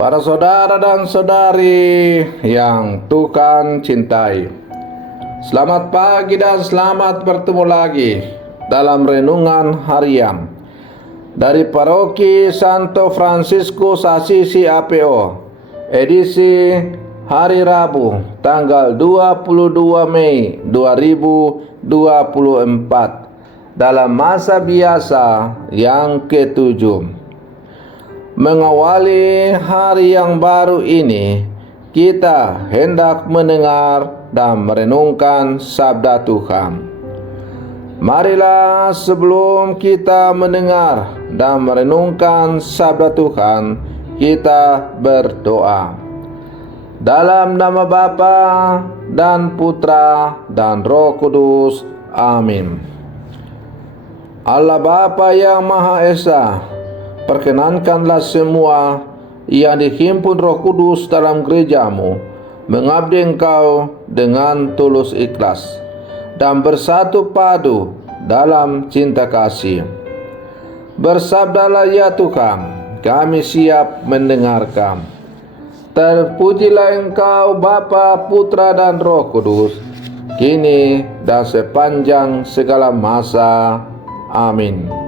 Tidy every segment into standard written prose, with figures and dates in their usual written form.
Para saudara dan saudari yang Tuhan cintai, selamat pagi dan selamat bertemu lagi dalam renungan harian dari Paroki Santo Fransiskus Assisi APO, edisi hari Rabu tanggal 22 Mei 2024 dalam masa biasa yang ke-7. Mengawali hari yang baru ini, kita hendak mendengar dan merenungkan sabda Tuhan. Marilah sebelum kita mendengar dan merenungkan sabda Tuhan, kita berdoa. Dalam nama Bapa dan Putra dan Roh Kudus. Amin. Allah Bapa yang Maha Esa, perkenankanlah semua yang dihimpun Roh Kudus dalam gerejamu mengabdi Engkau dengan tulus ikhlas dan bersatu padu dalam cinta kasih. Bersabdalah ya Tuhan, kami siap mendengarkan. Terpujilah Engkau Bapa, Putra dan Roh Kudus, kini dan sepanjang segala masa. Amin.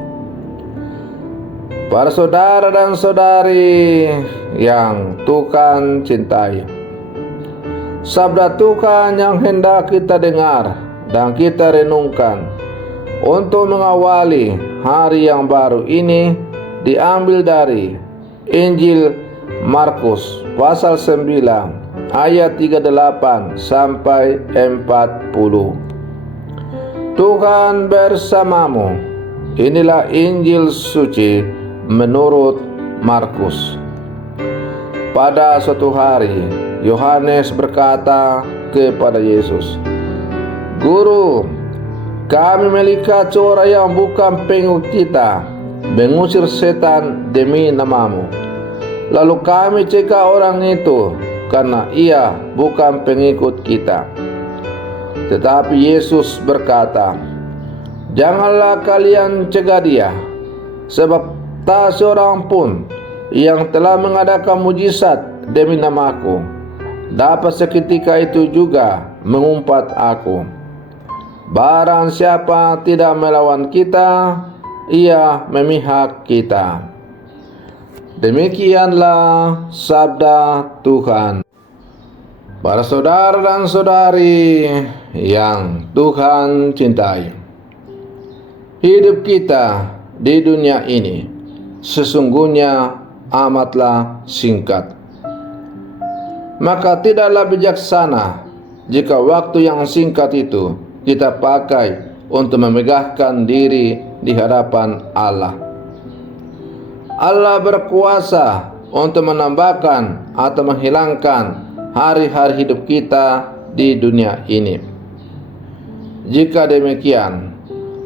Para saudara dan saudari yang Tuhan cintai, sabda Tuhan yang hendak kita dengar dan kita renungkan untuk mengawali hari yang baru ini diambil dari Injil Markus pasal 9 ayat 38 sampai 40. Tuhan bersamamu. Inilah Injil suci menurut Markus. Pada suatu hari, Yohanes berkata kepada Yesus, "Guru, kami melihat seorang yang bukan pengikut kita mengusir setan demi namamu. Lalu kami cegah orang itu karena ia bukan pengikut kita." Tetapi Yesus berkata, "Janganlah kalian cegah dia, sebab tak seorang pun yang telah mengadakan mujizat demi namaku dapat seketika itu juga mengumpat aku. Barang siapa tidak melawan kita, ia memihak kita." Demikianlah sabda Tuhan. Para saudara dan saudari yang Tuhan cintai, hidup kita di dunia ini sesungguhnya amatlah singkat. Maka tidaklah bijaksana jika waktu yang singkat itu kita pakai untuk memegahkan diri di hadapan Allah. Allah berkuasa untuk menambahkan atau menghilangkan hari-hari hidup kita di dunia ini. Jika demikian,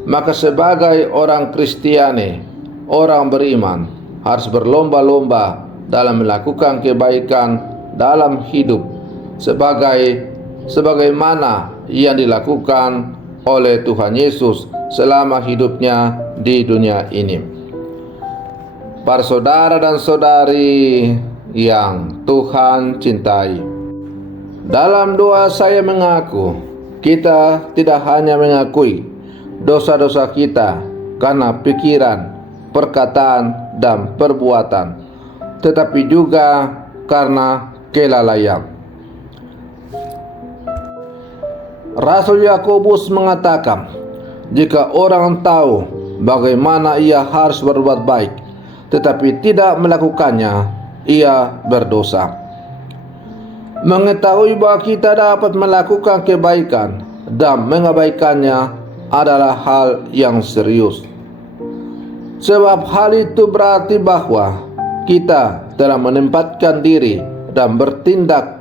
maka sebagai orang Kristiani, orang beriman harus berlomba-lomba dalam melakukan kebaikan dalam hidup sebagaimana yang dilakukan oleh Tuhan Yesus selama hidupnya di dunia ini. Para saudara dan saudari yang Tuhan cintai, dalam doa saya mengaku, kita tidak hanya mengakui dosa-dosa kita karena pikiran, perkataan, dan perbuatan, tetapi juga karena kelalaian. Rasul Yakobus mengatakan, jika orang tahu bagaimana ia harus berbuat baik, tetapi tidak melakukannya, ia berdosa. Mengetahui bahwa kita dapat melakukan kebaikan dan mengabaikannya adalah hal yang serius. Sebab hal itu berarti bahwa kita telah menempatkan diri dan bertindak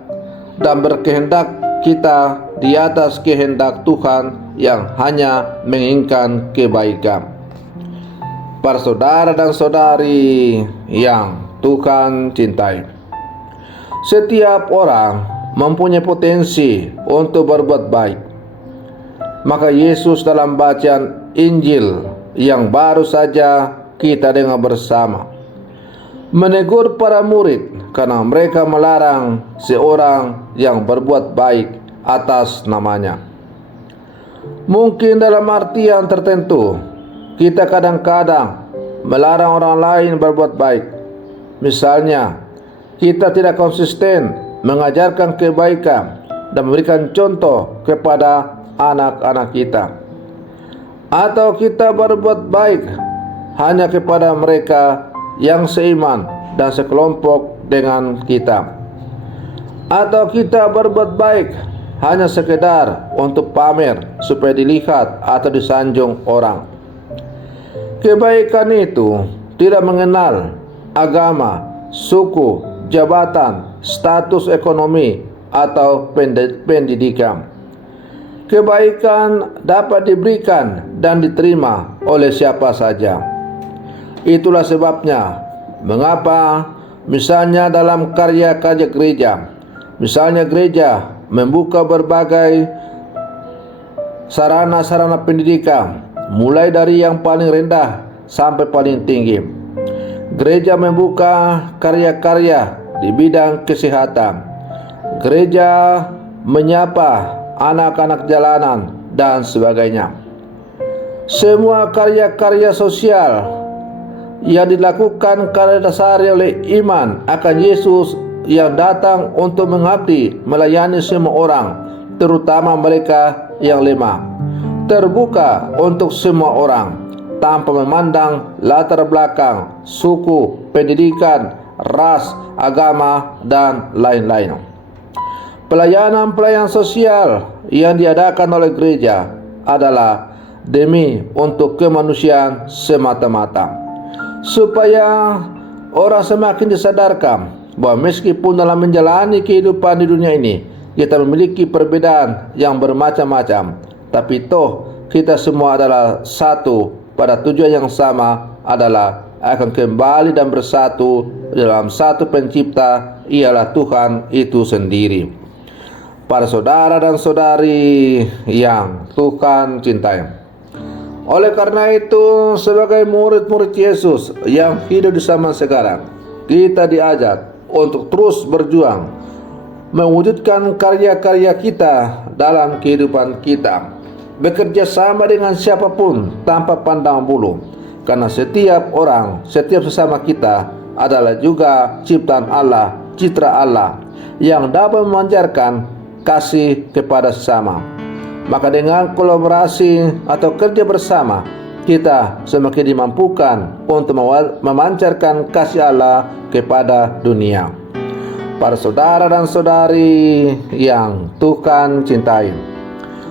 dan berkehendak kita di atas kehendak Tuhan yang hanya menginginkan kebaikan. Para saudara dan saudari yang Tuhan cintai, setiap orang mempunyai potensi untuk berbuat baik. Maka Yesus dalam bacaan Injil yang baru saja kita dengar bersama menegur para murid karena mereka melarang seorang yang berbuat baik atas namanya. Mungkin dalam artian tertentu, kita kadang-kadang melarang orang lain berbuat baik. Misalnya, kita tidak konsisten mengajarkan kebaikan dan memberikan contoh kepada anak-anak kita. Atau kita berbuat baik hanya kepada mereka yang seiman dan sekelompok dengan kita. Atau kita berbuat baik hanya sekedar untuk pamer supaya dilihat atau disanjung orang. Kebaikan itu tidak mengenal agama, suku, jabatan, status ekonomi, atau pendidikan. Kebaikan dapat diberikan dan diterima oleh siapa saja. Itulah sebabnya mengapa misalnya dalam karya-karya gereja, misalnya gereja membuka berbagai sarana-sarana pendidikan, mulai dari yang paling rendah sampai paling tinggi. Gereja membuka karya-karya di bidang kesehatan. Gereja menyapa anak-anak jalanan dan sebagainya. Semua karya-karya sosial yang dilakukan karena dasari oleh iman akan Yesus yang datang untuk mengabdi, melayani semua orang, terutama mereka yang lemah. Terbuka untuk semua orang, tanpa memandang latar belakang, suku, pendidikan, ras, agama, dan lain-lain. Pelayanan sosial yang diadakan oleh gereja adalah demi untuk kemanusiaan semata-mata, supaya orang semakin disadarkan bahwa meskipun dalam menjalani kehidupan di dunia ini kita memiliki perbedaan yang bermacam-macam, tapi toh kita semua adalah satu pada tujuan yang sama, adalah akan kembali dan bersatu dalam satu pencipta, ialah Tuhan itu sendiri. Para saudara dan saudari yang Tuhan cintai, oleh karena itu, sebagai murid-murid Yesus yang hidup di zaman sekarang, kita diajak untuk terus berjuang mewujudkan karya-karya kita dalam kehidupan kita, bekerja sama dengan siapapun tanpa pandang bulu, karena setiap orang, setiap sesama kita adalah juga ciptaan Allah, citra Allah yang dapat memancarkan kasih kepada sesama. Maka dengan kolaborasi atau kerja bersama, kita semakin dimampukan untuk memancarkan kasih Allah kepada dunia. Para saudara dan saudari yang Tuhan cintai,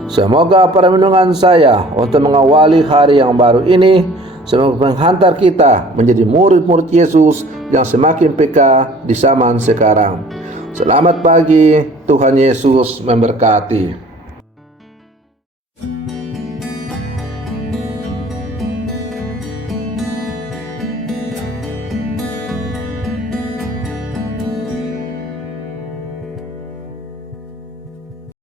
semoga perlindungan saya untuk mengawali hari yang baru ini semoga menghantar kita menjadi murid-murid Yesus yang semakin peka di zaman sekarang. Selamat pagi, Tuhan Yesus memberkati.